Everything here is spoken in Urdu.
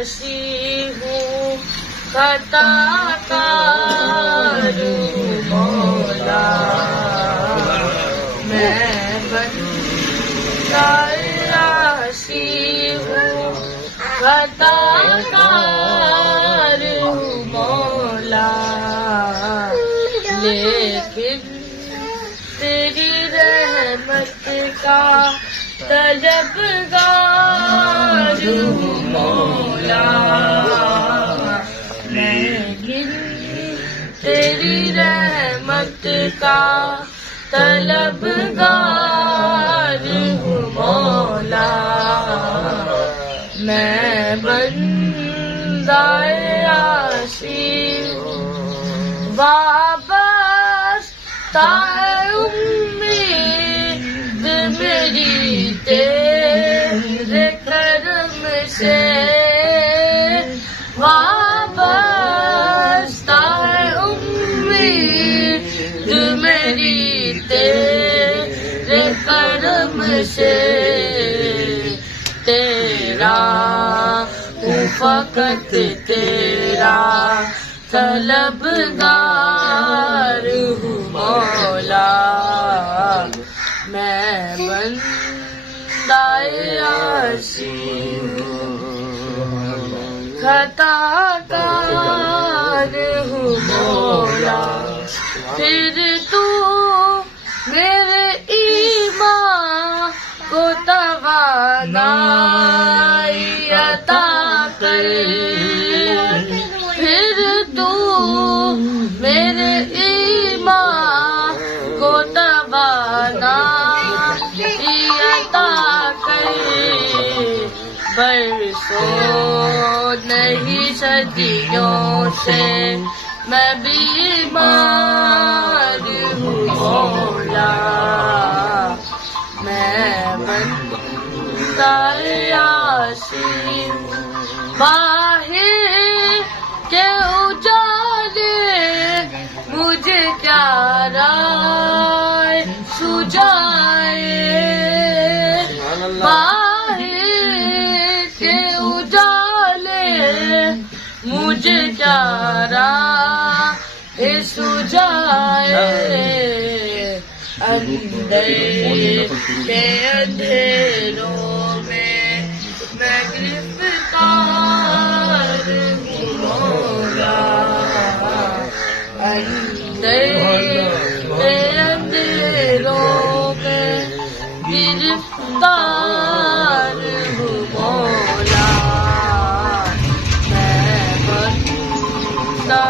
عاشی ہوں خطا کار مولا میں بندہ عاشی ہوں خطا کار مولا لیکن تیری رحمت کا طلبگار ہوں مولا لیکن تیری رحمت کا طلبگار ہوں مولا میں بندہ عاشی ہوں وابستہ امید میری تیرے کرم سے وابستہ امید میری تیرے کرم سے تیرا ہوں فقط تیرا طلبگار ہوں مولا میں بندہ عاشی ہوں خطا کار ہوں مولا پھر تو میرے ایمان کو توانائی عطا کر پھر تو میرے ایمان کو توانائی عطا کر برسوں نہیں صدیوں سے میں بیمار ہوں مولا میں بندہ عاشی ہوں باہر کے اجالے مجھے کیا رائے سجائے باہر کے اجالے مجھے کیا رائے سجائے اندر کے اندھیروں میں گرفتار ہوں مولا اندر کے اندھیروں میں گرفتار ہوں مولا میں بندہ